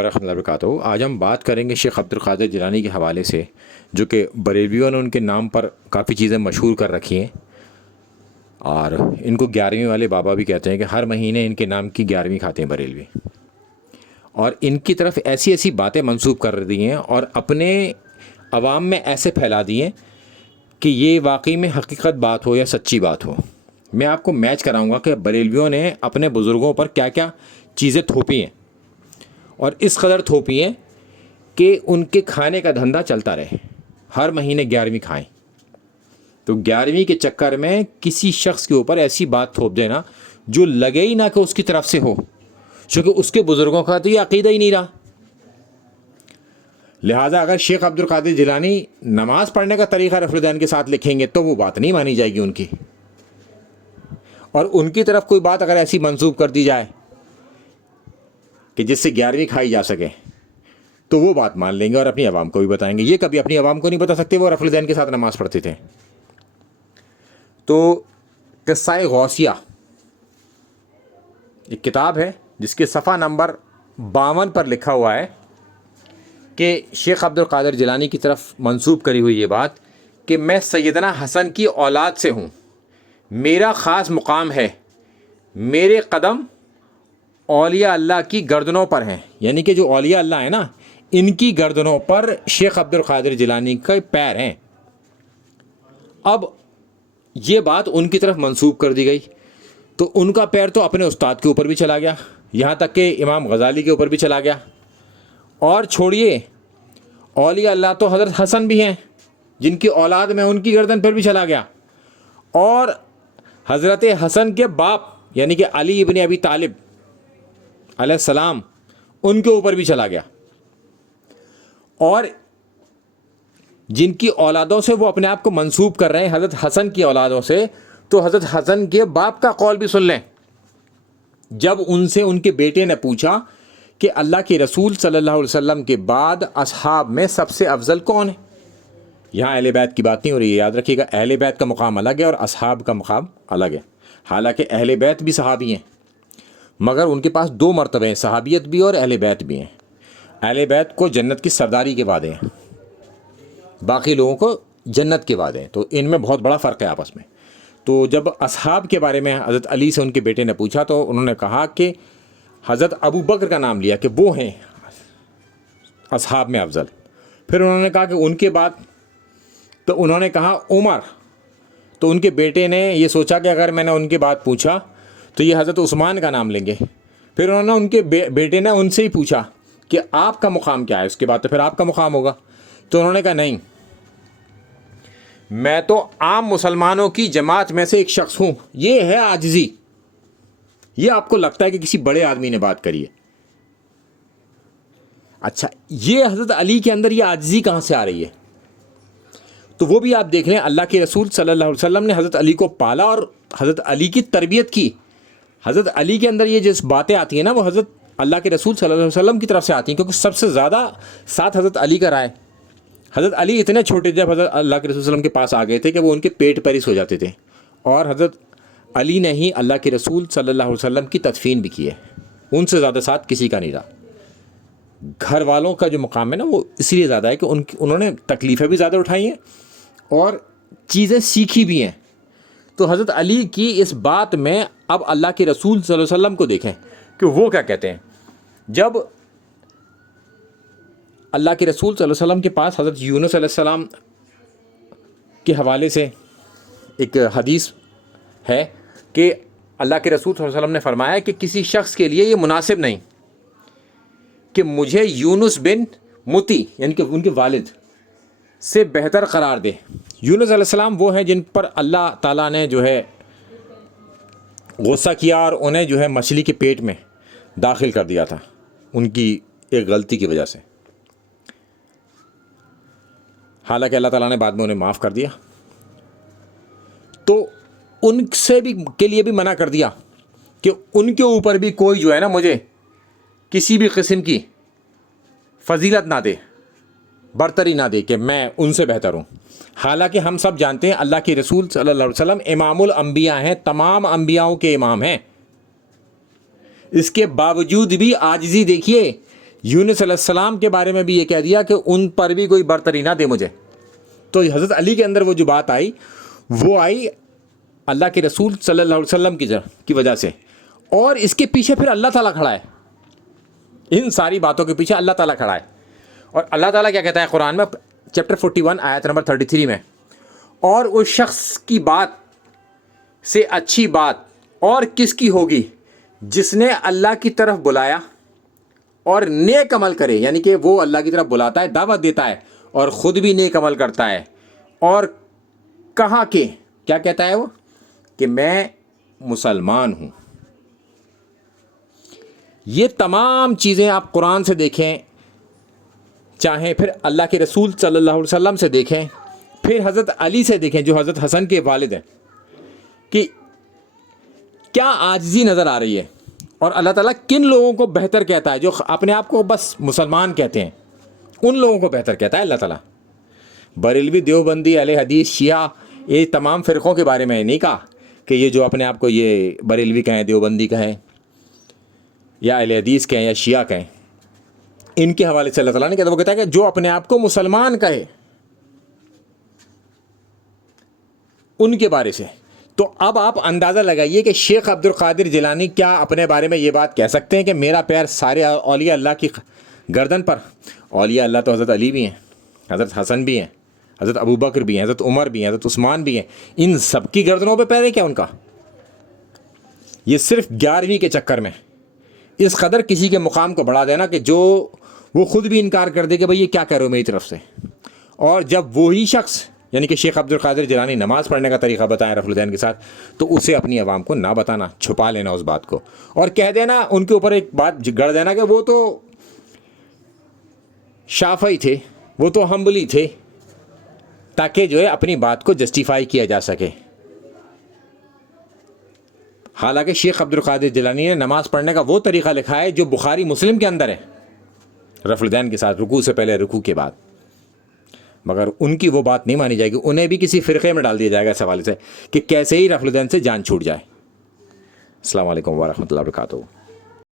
ورحمۃ اللہ وبرکاتہ۔ آج ہم بات کریں گے شیخ عبد القادر جیلانی کے حوالے سے، جو کہ بریلویوں نے ان کے نام پر کافی چیزیں مشہور کر رکھی ہیں، اور ان کو 11ویں والے بابا بھی کہتے ہیں کہ ہر مہینے ان کے نام کی 11ویں کھاتے ہیں بریلوی، اور ان کی طرف ایسی ایسی باتیں منسوب کر دی ہیں اور اپنے عوام میں ایسے پھیلا دی ہیں کہ یہ واقعی میں حقیقت بات ہو یا سچی بات ہو۔ میں آپ کو میچ کراؤں گا کہ بریلویوں نے اپنے بزرگوں پر کیا کیا چیزیں تھوپی ہیں، اور اس قدر تھوپی ہیں کہ ان کے کھانے کا دھندا چلتا رہے، ہر مہینے 11ویں کھائیں۔ تو 11ویں کے چکر میں کسی شخص کے اوپر ایسی بات تھوپ دینا جو لگے ہی نہ کہ اس کی طرف سے ہو، چونکہ اس کے بزرگوں کا تو یہ عقیدہ ہی نہیں رہا۔ لہٰذا اگر شیخ عبد القادر جیلانی نماز پڑھنے کا طریقہ رفع الدین کے ساتھ لکھیں گے تو وہ بات نہیں مانی جائے گی ان کی، اور ان کی طرف کوئی بات اگر ایسی منسوب کر دی جائے کہ جس سے 11ویں کھائی جا سکے تو وہ بات مان لیں گے اور اپنی عوام کو بھی بتائیں گے۔ یہ کبھی اپنی عوام کو نہیں بتا سکتے وہ رفع الدین کے ساتھ نماز پڑھتے تھے۔ تو قصہ غوثیہ ایک کتاب ہے جس کے صفحہ نمبر 52 پر لکھا ہوا ہے کہ شیخ عبد القادر جیلانی کی طرف منسوب کری ہوئی یہ بات کہ میں سیدنا حسن کی اولاد سے ہوں، میرا خاص مقام ہے، میرے قدم اولیاء اللہ کی گردنوں پر ہیں، یعنی کہ جو اولیاء اللہ ہیں نا ان کی گردنوں پر شیخ عبد القادر جیلانی کے پیر ہیں۔ اب یہ بات ان کی طرف منسوب کر دی گئی تو ان کا پیر تو اپنے استاد کے اوپر بھی چلا گیا، یہاں تک کہ امام غزالی کے اوپر بھی چلا گیا، اور چھوڑیے اولیاء اللہ تو حضرت حسن بھی ہیں جن کی اولاد میں ان کی گردن پر بھی چلا گیا، اور حضرت حسن کے باپ یعنی کہ علی ابن ابی طالب علیہ السلام ان کے اوپر بھی چلا گیا، اور جن کی اولادوں سے وہ اپنے آپ کو منسوب کر رہے ہیں حضرت حسن کی اولادوں سے، تو حضرت حسن کے باپ کا قول بھی سن لیں۔ جب ان سے ان کے بیٹے نے پوچھا کہ اللہ کے رسول صلی اللہ علیہ وسلم کے بعد اصحاب میں سب سے افضل کون ہے، یہاں اہل بیت کی بات نہیں ہو رہی ہے، یاد رکھیے گا، اہل بیت کا مقام الگ ہے اور اصحاب کا مقام الگ ہے۔ حالانکہ اہل بیت بھی صحابی ہیں، مگر ان کے پاس 2 مرتبے ہیں، صحابیت بھی اور اہل بیت بھی ہیں۔ اہل بیت کو جنت کی سرداری کے وعدے ہیں، باقی لوگوں کو جنت کے وعدے ہیں، تو ان میں بہت بڑا فرق ہے آپس میں۔ تو جب اصحاب کے بارے میں حضرت علی سے ان کے بیٹے نے پوچھا تو انہوں نے کہا کہ حضرت ابو بکر کا نام لیا کہ وہ ہیں اصحاب میں افضل۔ پھر انہوں نے کہا کہ ان کے بعد، تو انہوں نے کہا عمر، تو ان کے بیٹے نے یہ سوچا کہ اگر میں نے ان کے بعد پوچھا تو یہ حضرت عثمان کا نام لیں گے۔ پھر انہوں نے ان کے بیٹے نے ان سے ہی پوچھا کہ آپ کا مقام کیا ہے، اس کے بعد تو پھر آپ کا مقام ہوگا، تو انہوں نے کہا نہیں، میں تو عام مسلمانوں کی جماعت میں سے ایک شخص ہوں۔ یہ ہے عاجزی، یہ آپ کو لگتا ہے کہ کسی بڑے آدمی نے بات کری ہے۔ اچھا، یہ حضرت علی کے اندر یہ عاجزی کہاں سے آ رہی ہے؟ تو وہ بھی آپ دیکھ لیں، اللہ کے رسول صلی اللہ علیہ وسلم نے حضرت علی کو پالا اور حضرت علی کی تربیت کی۔ حضرت علی کے اندر یہ جس باتیں آتی ہیں نا وہ حضرت اللہ کے رسول صلی اللہ علیہ وسلم کی طرف سے آتی ہیں، کیونکہ سب سے زیادہ ساتھ حضرت علی کا رائے۔ حضرت علی اتنے چھوٹے جب حضرت اللہ کے رسول صلی اللہ علیہ وسلم کے پاس آ گئے تھے کہ وہ ان کے پیٹ پر ہی سو جاتے تھے، اور حضرت علی نے ہی اللہ کے رسول صلی اللہ علیہ وسلم کی تدفین بھی کی ہے، ان سے زیادہ ساتھ کسی کا نہیں رہا۔ گھر والوں کا جو مقام ہے نا وہ اس لیے زیادہ ہے کہ انہوں نے تکلیفیں بھی زیادہ اٹھائی ہیں اور چیزیں سیکھی بھی ہیں۔ تو حضرت علی کی اس بات میں اب اللہ کے رسول صلی اللہ علیہ وسلم کو دیکھیں کہ وہ کیا کہتے ہیں۔ جب اللہ کے رسول صلی اللہ علیہ وسلم کے پاس حضرت یونس علیہ السلام کے حوالے سے ایک حدیث ہے کہ اللہ کے رسول صلی اللہ علیہ وسلم نے فرمایا کہ کسی شخص کے لیے یہ مناسب نہیں کہ مجھے یونس بن متی یعنی کہ ان کے والد سے بہتر قرار دے۔ یونس علیہ السلام وہ ہیں جن پر اللہ تعالیٰ نے جو ہے غصہ کیا اور انہیں جو ہے مچھلی کے پیٹ میں داخل کر دیا تھا ان کی ایک غلطی کی وجہ سے، حالانکہ اللہ تعالیٰ نے بعد میں انہیں معاف کر دیا۔ تو ان سے بھی کے لیے بھی منع کر دیا کہ ان کے اوپر بھی کوئی جو ہے نا مجھے کسی بھی قسم کی فضیلت نہ دے، برتری نہ دے کہ میں ان سے بہتر ہوں۔ حالانکہ ہم سب جانتے ہیں اللہ کے رسول صلی اللہ علیہ وسلم امام الانبیاء ہیں، تمام انبیاؤں کے امام ہیں، اس کے باوجود بھی عاجزی دیکھیے یونس علیہ السلام کے بارے میں بھی یہ کہہ دیا کہ ان پر بھی کوئی برتری نہ دے مجھے. تو حضرت علی کے اندر وہ جو بات آئی وہ آئی اللہ کے رسول صلی اللہ علیہ وسلم کی وجہ سے. اور اس کے پیچھے پھر اللہ تعالیٰ کھڑا ہے, ان ساری باتوں کے پیچھے اللہ تعالیٰ کھڑا ہے. اور اللہ تعالیٰ کیا کہتا ہے قرآن میں چیپٹر 41 آیت نمبر 33 میں, اور اس شخص کی بات سے اچھی بات اور کس کی ہوگی جس نے اللہ کی طرف بلایا اور نیک عمل کرے, یعنی کہ وہ اللہ کی طرف بلاتا ہے, دعوت دیتا ہے اور خود بھی نیک عمل کرتا ہے, اور کہاں کہ کیا کہتا ہے وہ کہ میں مسلمان ہوں. یہ تمام چیزیں آپ قرآن سے دیکھیں, چاہیں پھر اللہ کے رسول صلی اللہ علیہ وسلم سے دیکھیں, پھر حضرت علی سے دیکھیں جو حضرت حسن کے والد ہیں, کہ کیا عاجزی نظر آ رہی ہے. اور اللہ تعالیٰ کن لوگوں کو بہتر کہتا ہے, جو اپنے آپ کو بس مسلمان کہتے ہیں, ان لوگوں کو بہتر کہتا ہے اللہ تعالیٰ. بریلوی, دیوبندی, اہل حدیث, شیعہ, یہ تمام فرقوں کے بارے میں نہیں کہا کہ یہ جو اپنے آپ کو یہ بریلوی کہیں, دیوبندی کہیں, یا اہل حدیث کہیں, یا شیعہ کہیں, ان کے حوالے سے اللہ تعالیٰ نے کہا. وہ کہتا ہے کہ جو اپنے آپ کو مسلمان کہے ان کے بارے سے. تو اب آپ اندازہ لگائیے کہ شیخ عبد القادر جیلانی کیا اپنے بارے میں یہ بات کہہ سکتے ہیں کہ میرا پیر سارے اولیاء اللہ کی گردن پر. اولیاء اللہ تو حضرت علی بھی ہیں, حضرت حسن بھی ہیں, حضرت ابو بکر بھی ہیں, حضرت عمر بھی ہیں, حضرت عثمان بھی ہیں. ان سب کی گردنوں پہ پیر ہے کیا ان کا؟ یہ صرف 11ویں کے چکر میں اس قدر کسی کے مقام کو بڑھا دینا کہ جو وہ خود بھی انکار کر دے کہ بھئی یہ کیا کہہ رہے ہو میری طرف سے. اور جب وہی شخص یعنی کہ شیخ عبد القادر جیلانی نماز پڑھنے کا طریقہ بتائیں رفع الدین کے ساتھ, تو اسے اپنی عوام کو نہ بتانا, چھپا لینا اس بات کو, اور کہہ دینا ان کے اوپر ایک بات گڑ دینا کہ وہ تو شافعی تھے, وہ تو حنبلی تھے, تاکہ جو ہے اپنی بات کو جسٹیفائی کیا جا سکے. حالانکہ شیخ عبد القادر جیلانی نے نماز پڑھنے کا وہ طریقہ لکھا ہے جو بخاری مسلم کے اندر ہے, رفع الدین کے ساتھ, رکوع سے پہلے, رکوع کے بعد. مگر ان کی وہ بات نہیں مانی جائے گی, انہیں بھی کسی فرقے میں ڈال دیا جائے گا اس حوالے سے کہ کیسے ہی رفع الدین سے جان چھوٹ جائے. السلام علیکم ورحمۃ اللہ وبرکاتہ.